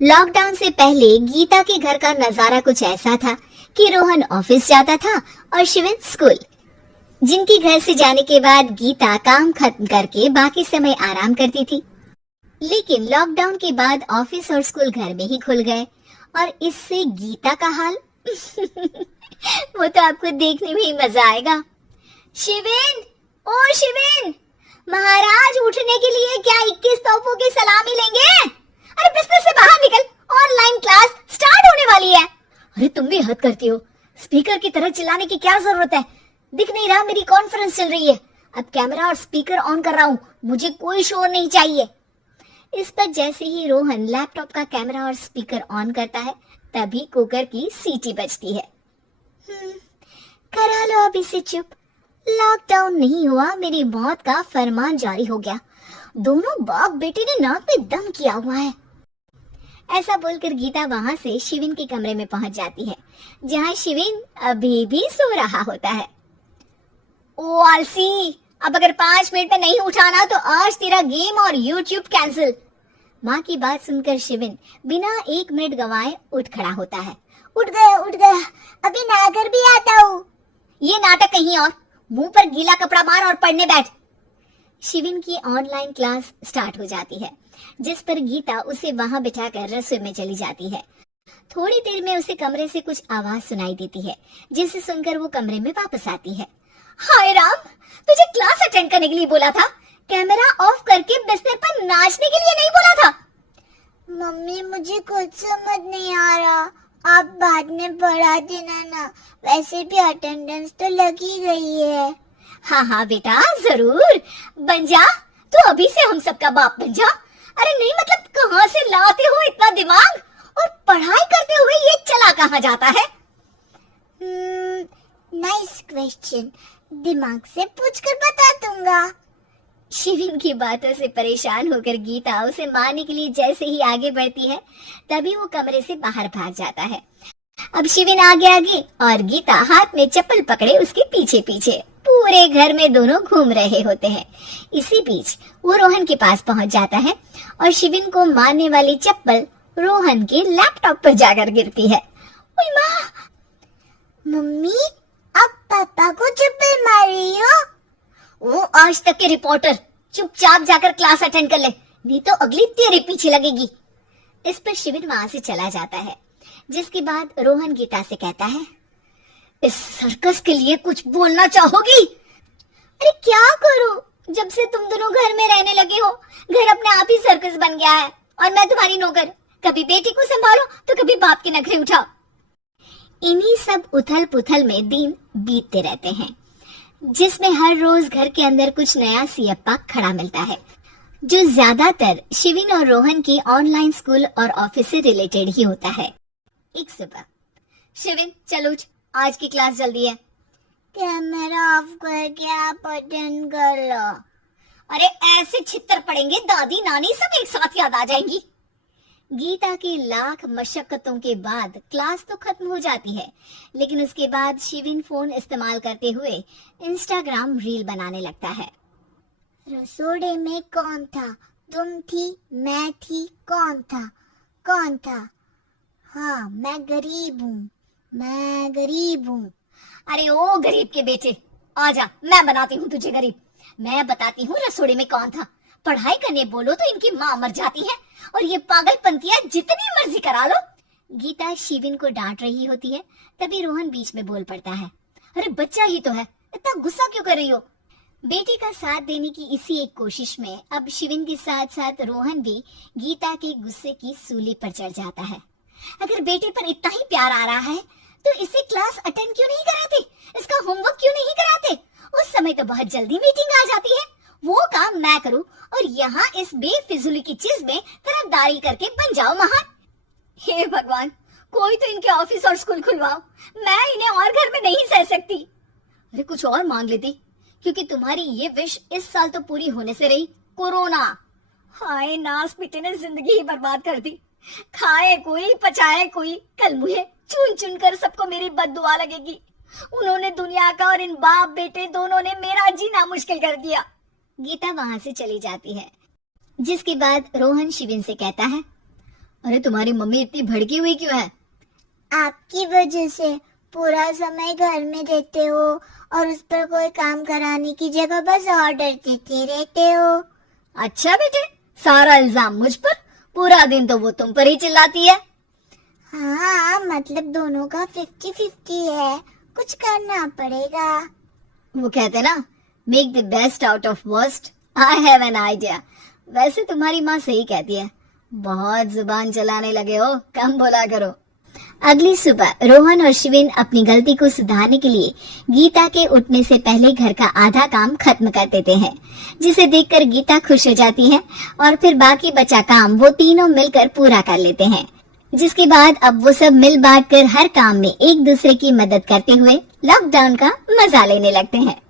Lockdown से पहले गीता के घर का नजारा कुछ ऐसा था कि रोहन ऑफिस जाता था और शिविन स्कूल। जिनके घर से जाने के बाद गीता काम खत्म करके बाकी समय आराम करती थी। लेकिन लॉकडाउन के बाद ऑफिस और स्कूल घर में ही खुल गए और इससे गीता का हाल वो तो आपको देखने में ही मजा आएगा। शिविन, ओ शिविन, महाराज उठने के लिए क्या 21 तोपों की सलामी लेंगे? अरे बिस्तर से बाहर निकल, ऑनलाइन क्लास स्टार्ट होने वाली है। अरे तुम भी हद करती हो, स्पीकर की तरह चिल्लाने की क्या जरूरत है? दिख नहीं रहा मेरी कॉन्फ्रेंस चल रही है। अब कैमरा और स्पीकर ऑन कर रहा हूँ, मुझे कोई शोर नहीं चाहिए। इस पर जैसे ही रोहन लैपटॉप का कैमरा और स्पीकर ऑन करता है तभी कुकर की सीटी बजती है। करा लो अब इसे चुप। लॉकडाउन नहीं हुआ, मेरी मौत का फरमान जारी हो गया। दोनों बाप बेटे ने नाक में दम किया हुआ है। ऐसा बोलकर गीता वहां से शिविन के कमरे में पहुंच जाती है, जहां शिविन अभी भी सो रहा होता है। ओ आलसी, अब अगर 5 मिनट में नहीं उठाना तो आज तेरा गेम और यूट्यूब कैंसिल। माँ की बात सुनकर शिविन बिना 1 मिनट गंवाए उठ खड़ा होता है। उठ गया, अभी नहाकर भी आता हूँ। ये नाटक कहीं और, मुंह पर गीला कपड़ा मार और पढ़ने बैठ। शिविन की ऑनलाइन क्लास स्टार्ट हो जाती है, जिस पर गीता उसे वहां बिठाकर रसोई में चली जाती है। थोड़ी देर में उसे कमरे से कुछ आवाज सुनाई देती है, जिसे सुनकर वो कमरे में वापस आती है। हाय राम, तुझे क्लास अटेंड करने के लिए बोला था, कैमरा ऑफ करके बिस्तर पर नाचने के लिए नहीं बोला था। मम्मी मुझे कुछ समझ नहीं आ रहा, आप बाद में पढ़ा देना ना, वैसे भी अटेंडेंस तो लगी गई है। हाँ बेटा, जरूर बन जा, तू अभी से हम सबका बाप बन जा। अरे नहीं मतलब कहाँ से लाते हो इतना दिमाग, और पढ़ाई करते हुए ये चला कहाँ जाता है? नाइस क्वेश्चन, दिमाग से पूछकर बता दूंगा। शिविन की बातों से परेशान होकर गीता उसे मारने के लिए जैसे ही आगे बढ़ती है तभी वो कमरे से बाहर भाग जाता है। अब शिविन आगे और गीता हाथ में चप्पल पकड़े उसके पीछे पीछे पूरे घर में दोनों घूम रहे होते हैं। इसी बीच वो रोहन के पास पहुंच जाता है और शिविन को मारने वाली चप्पल रोहन के लैपटॉप पर जाकर गिरती है। ओए माँ! मम्मी, आप पापा को चप्पल मार रही हो? वो आज तक के रिपोर्टर, चुपचाप जाकर क्लास अटेंड कर ले, नहीं तो अगली तेरे पीछे लगेगी। इस पर शिविन वहां से चला जाता है, जिसके बाद रोहन गीता से कहता है, इस सर्कस के लिए कुछ बोलना चाहोगी? अरे क्या करूं, जब से तुम दोनों घर में रहने लगे हो, घर अपने आप ही सर्कस बन गया है और मैं तुम्हारी नौकर। कभी बेटी को संभालो तो कभी बाप के नखरे उठाओ। इन्हीं सब उथल पुथल में दिन बीतते रहते हैं, जिसमें हर रोज घर के अंदर कुछ नया सियप्पा खड़ा मिलता है, जो ज्यादातर शिविन और रोहन की ऑनलाइन स्कूल और ऑफिस से रिलेटेड ही होता है। एक सुबह, शिविन चलो उठ, आज की क्लास जल्दी है। कैमरा ऑफ करके आप अटेंड कर लो। अरे ऐसे छित्तर पड़ेंगे, दादी नानी सब एक साथ याद आ जाएंगी। गीता की लाख मशक्कतों के बाद क्लास तो खत्म हो जाती है, लेकिन उसके बाद शिविन फोन इस्तेमाल करते हुए इंस्टाग्राम रील बनाने लगता है। रसोड़े में कौन था? तुम थी, मैं थी, कौन था? कौन था? हाँ, मैं गरीब हूँ। अरे ओ गरीब के बेटे, आजा, मैं बनाती हूँ तुझे गरीब। मैं बताती हूँ रसोड़े में कौन था। पढ़ाई करने बोलो तो इनकी माँ मर जाती है और ये पागलपंतियां जितनी मर्जी करा लो। गीता शिविन को डांट रही होती है, तभी रोहन बीच में बोल पड़ता है, अरे बच्चा ही तो है, इतना गुस्सा क्यों कर रही हो? बेटी का साथ देने की इसी एक कोशिश में अब शिविन के साथ साथ रोहन भी गीता के गुस्से की सूली पर चढ़ जाता है। अगर बेटे पर इतना ही प्यार आ रहा है तो इसे क्लास अटेंड क्यों नहीं कराते, इसका होमवर्क क्यों नहीं कराते? उस समय तो बहुत जल्दी मीटिंग आ जाती है, वो काम मैं करूं और यहाँ इस बेफिजूली की चीज में तरफदारी करके बन जाओ महान। हे भगवान, कोई तो इनके ऑफिस और स्कूल खुलवाओ, मैं इन्हें और घर में नहीं सह सकती। अरे कुछ और मांग लेती, क्योंकि तुम्हारी ये विश इस साल तो पूरी होने से रही, कोरोना। हाय नास पिटे ने जिंदगी ही बर्बाद कर दी। खाए कोई पचाए कोई, कल मुझे चुन चुन कर सबको मेरी बद्दुआ लगेगी। उन्होंने दुनिया का और इन बाप बेटे दोनों ने मेरा जीना मुश्किल कर दिया। गीता वहां से चली जाती है, जिसके बाद रोहन शिविन से कहता है, अरे तुम्हारी मम्मी इतनी भड़की हुई क्यों है? आपकी वजह से पूरा समय घर में रहते हो और उस पर कोई काम कराने की जगह बस ऑर्डर देते रहते हो। अच्छा बेटे, सारा इल्जाम मुझ पर? पूरा दिन तो वो तुम पर ही चिल्लाती है। हाँ, मतलब दोनों का 50-50 है, कुछ करना पड़ेगा। वो कहते ना, make the best out of worst. I have an idea. वैसे तुम्हारी माँ सही कहती है, बहुत जुबान चलाने लगे हो, कम बोला करो। अगली सुबह रोहन और शिविन अपनी गलती को सुधारने के लिए गीता के उठने से पहले घर का आधा काम खत्म कर देते हैं, जिसे देखकर गीता खुश हो जाती है और फिर बाकी बचा काम वो तीनों मिलकर पूरा कर लेते हैं। जिसके बाद अब वो सब मिल बांट कर हर काम में एक दूसरे की मदद करते हुए लॉकडाउन का मजा लेने लगते हैं।